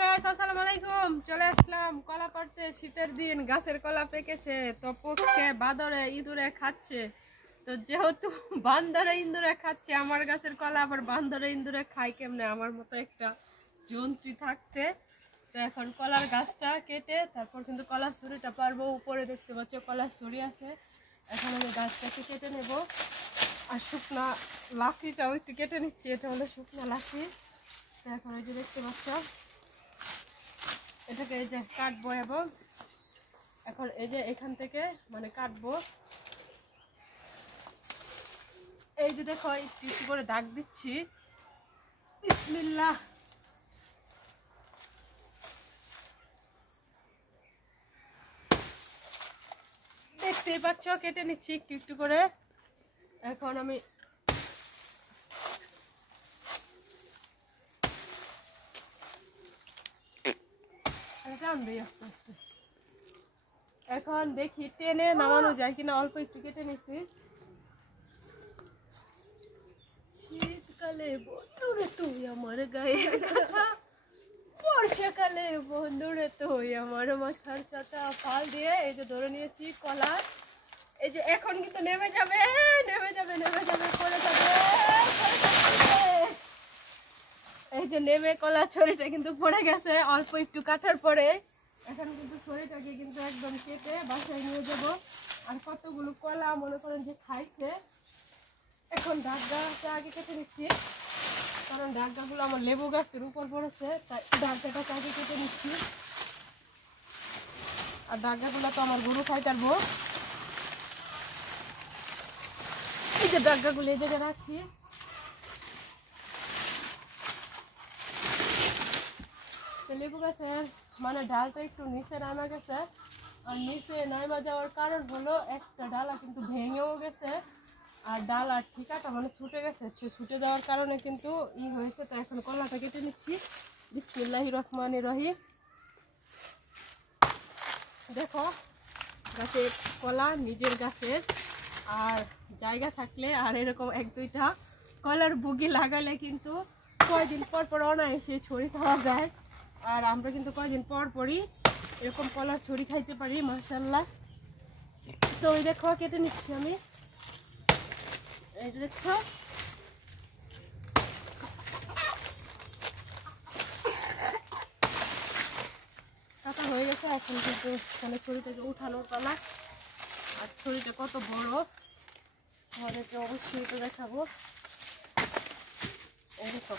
Guys আসসালামু আলাইকুম। চলে আসলাম কলা পাড়তে। শীতের দিন গাছের কলা পেকেছে, তো পক্ষে বাদরে ইঁদুরে খাচ্ছে। তো যেহেতু বান্দরে ইঁদুরে খাচ্ছে আমার গাছের কলা, আবার বান্দরে ইঁদুরে খায় কেমনে আমার মতো একটা জন্তু থাকতে। তো এখন কলার গাছটা কেটে তারপর কিন্তু কলার ছুরিটা পারবো। উপরে দেখতে পাচ্ছ কলার ছুরি আছে। এখন আমি গাছটাকে কেটে নেব, আর শুকনা লাকড়িটাও একটু কেটে নিচ্ছি। এটা হলো শুকনা লাকড়ি। এখন এই যে দেখতে পাচ্ছ এটাকে এই যে কাটবো, এবং এখন এই যে এখান থেকে মানে কাটবো। এই যে দেখো একটু একটু করে দাগ দিচ্ছি। বিসমিল্লাহ। দেখতেই পাচ্ছ কেটে নিচ্ছি একটু একটু করে। এখন আমি আস্তে আস্তে এখন দেখি টেনে নামানো যায় কিনা। অল্প একটু কেটে নিচ্ছি। শীতকালে বন্ধুরে তুই আমার গায়ে, বর্ষাকালে বন্ধুরে তুই আমার মাথার চাটা ফাল দিয়ে এই যে ধরে নিয়েছি কলা। এই যে এখন কিন্তু নেমে যাবে নেমে যাবে নেমে যাবে পড়ে যাবে। এই যে নেমে কলা ছড়িটা কিন্তু পড়ে গেছে অল্প একটু কাটার পরে। এখন কিন্তু ছড়িটাকে কিন্তু একদম কেটে বাসায় নিয়ে যাব। আর কতগুলো কলা মনে করেন যে খাইছে। এখন ডাগগাটা আগে কেটে নিচ্ছি, কারণ ডাগগাগুলো আমার লেবু গাছের উপর পড়েছে, তাই ডাগগাটাকে আগে কেটে নিচ্ছি। আর ডাগগাগুলো তো আমার গরু খাই পারবো। এই যে ডাগগাগুলো এই জায়গায় রাখি। লেবু গাছের মানে ডালটা একটু নিচে নামা গেছে, আর নিচে নামা যাওয়ার কারণ হলো একটা ডালা কিন্তু ভেঙেও গেছে, আর ডাল আর ঠিকাটা মানে ছুটে গেছে। ছুটে যাওয়ার কারণে কিন্তু হয়েছে। তো এখন কলাটা কেটে নিচ্ছি। বিসমিল্লাহির রহমানির রহিম। দেখো গাছের কলা নিজের গাছের, আর জায়গা থাকলে আর এরকম এক দুইটা কলার বুগি লাগালে কিন্তু কয়দিন পর পর অনায়াসে ছড়ি খাওয়া যায়। আর আমরা কিন্তু কয়দিন পর পরই এরকম কলার ছড়ি খাইতে পারি মাশাআল্লাহ। তো ওই দেখো কেটে নিচ্ছি আমি। এই দেখো কাটা হয়ে গেছে। এখন কিন্তু মানে ছড়িটাকে উঠানোর পালা। আর ছড়িটা কত বড় তোমাদেরকে অবশ্যই তো দেখাবো। এই দেখো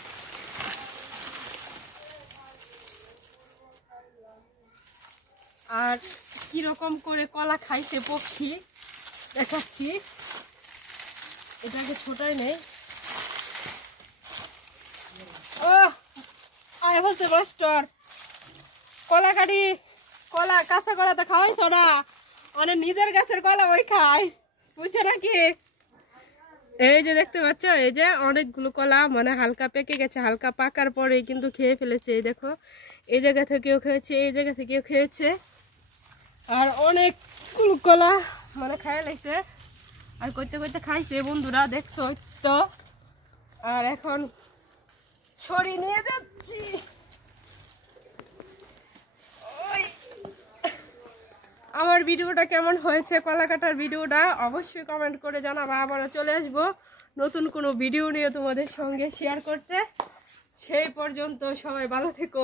আর কিরকম করে কলা খাইছে পক্ষী দেখাচ্ছি। এটাকে ছোটাই নেই। ও আয় বলছে মাস্টার কলা কাটি, কলা কাঁচা কলা তো খাওয়াইছো না, অনেক নিজের গাছের কলা ওই খায়, বুঝছো নাকি? এই যে দেখতে পাচ্ছ এই যে অনেকগুলো কলা মানে হালকা পেকে গেছে, হালকা পাকার পরে কিন্তু খেয়ে ফেলেছে। এই দেখো এই জায়গা থেকেও খেয়েছে, এই জায়গা থেকেও খেয়েছে, আর অনেকগুলো কলা মানে খাইয়ে লাগছে। আর করতে করতে খাইছে বন্ধুরা, দেখছো তো। আর এখন ছড়ি নিয়ে যাচ্ছি। আমার ভিডিওটা কেমন হয়েছে, কলা কাটার ভিডিওটা অবশ্যই কমেন্ট করে জানাবা। আবারও চলে আসবো নতুন কোনো ভিডিও নিয়ে তোমাদের সঙ্গে শেয়ার করতে। সেই পর্যন্ত সবাই ভালো থেকো,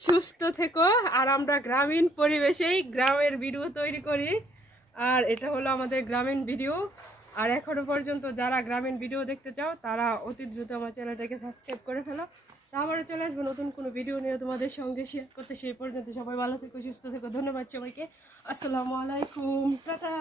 সুস্থ থেকো। আর আমরা গ্রামীণ পরিবেশেই গ্রামের ভিডিও তৈরি করি, আর এটা হলো আমাদের গ্রামীণ ভিডিও। আর এখনো পর্যন্ত যারা গ্রামীণ ভিডিও দেখতে চাও তারা অতি দ্রুত আমার চ্যানেলটাকে সাবস্ক্রাইব করে ফেলো। আবারও চলে আসবো নতুন কোনো ভিডিও নিয়ে তোমাদের সঙ্গে শেয়ার করতে। সেই পর্যন্ত সবাই ভালো থেকো, সুস্থ থেকো। ধন্যবাদ সবাইকে। আসসালামু আলাইকুম, টাটা।